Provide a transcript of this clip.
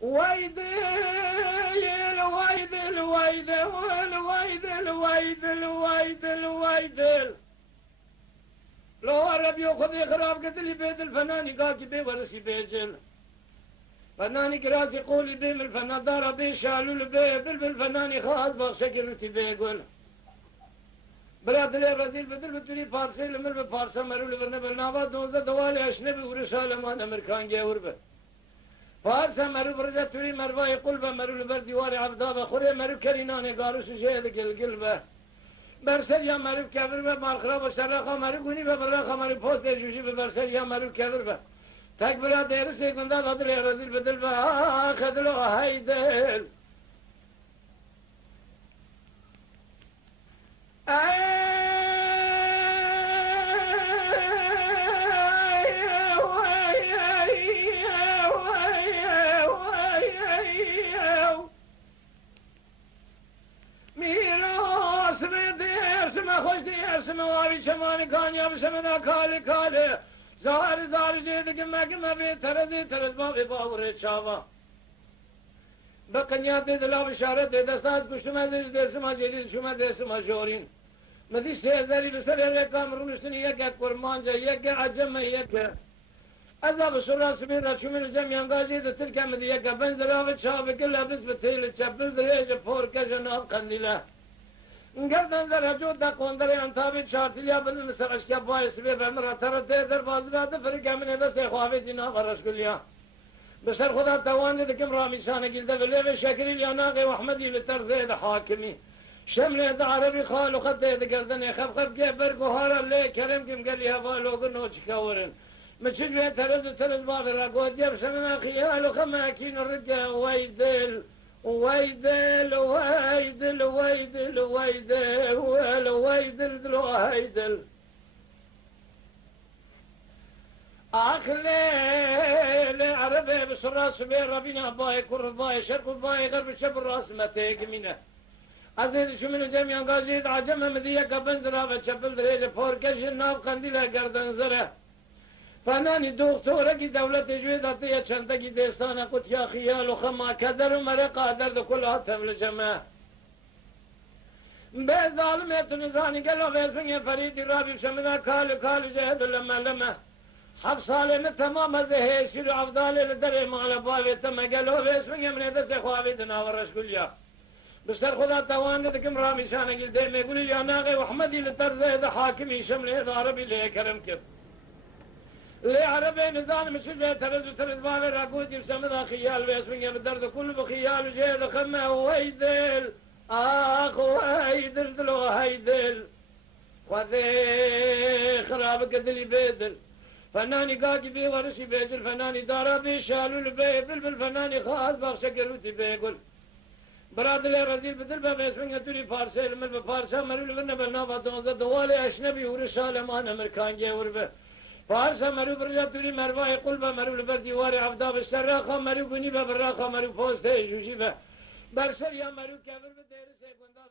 ويدل ويدل ويدل ويدل ويدل ويدل ويدل لو عرب ياخذ خراب قتل بيت الفنان قال كبي ورسي بيجل فنان كراس يقول بي من الفنان دار بي شالوا البي بالفنان خاص بخشكل تبي يقول براد لي رزيل بدل بتري فارسي لمر بفارسا مرو لبرنا بالناوا دوزا دوالي اشنبي ورشالمان امريكان جاور به فارسا مرو برجا تري مروا يقول بمرو لبر ديوار عبدا بخوري مرو كريناني قارش جهد قل به برسل يا مرو كبر به مالخرا وشرخا مرو غني به برخا مرو پوست جوجي به برسل يا مرو كبر به تك برا دير سيكوندا بدل رزيل بدل به خدلو هيدل میراث بدرس ما خوش درس مواری چمانی کامیاب سمنا کالی کالی زار زار جیدگی مگم بی ترز ما بی باور چاوا بقنیات دلا بشارت دستات کشتم از درس ما جلیل شما درس ما جورین مدی سیزاری بسر یک کامرون üstüne یک kurmanca یک acem یک azab sonra sümira çümür cem gazide Türkiye medi یک benzer ve çabuk labis betel çapıl derece porkajan av kandila Gerdan zara joda kondare antabi çartilya bilin savaş ke bayis ve bemra taraf der bazılarda firkamine de sehave dina varışgülya Beşer Xuda tavan dedi kim ramişane gilde ve şekil yana ve Ahmed ile terze hakimi شملة عربي خالو خد يتقردن خف كبر قهارا لي كلام كم قال لي هبا لوغن وشكاورن مشجع ترز باب الرقود يب سمنا خيالو خماكين الرجال ويدل ويدل ويدل ويدل ويدل ويدل ويدل أخلي عربي بسراس بي ربنا باي كر باي شرق باي غرب شب الراس متيك منه Aziz şümünü cemiyan gaziyet acem emdiye kabın zira ve çapıl direyle porkeşin nav kandile gerdan zira. Fanani doktora ki devlet ecvid attı ya çanta ki destana kut ya khiyalu khama kader umare kader de kulha tevle cema. Be zalim etini zani gel o vezmin feridi Rabbi şemina kalu cehedü lemme Hak salimi tamam zehesir avdali dere mağla baveteme gel o vezmin emne de sekhavidin avaraş gülya. بستر خدا توان دكم رامي شان قل دير ما يقول يا ناقي وحمدي للترزه هذا حاكمي شمل هذا عربي اللي كرم كيف اللي عربي نزال مشل ترز بالي راكود يبسم ذا خيال ويسمن يا بدرد كل بخيال وجيل خمه ويدل اخ ويدل دلو هيدل وذي خرابك دلي بيدل فناني قاقي بي ورشي بيجل فناني دارا بي شالو البي بالفناني خاص بخشكروتي بيقول برادر رزيل بدل باب اسمن تري فارسي المل بفارسا مرول بن بنوا دوزا دوالي اشنبي ورشالمان امريكان جاور به فارسا مرو برجا تري مروا يقول بمرول بديوار عبدا بالسراخه مرو غني ببراخه مرو پوست جوجي به برسر يا مرو كبر بدير سيكوندا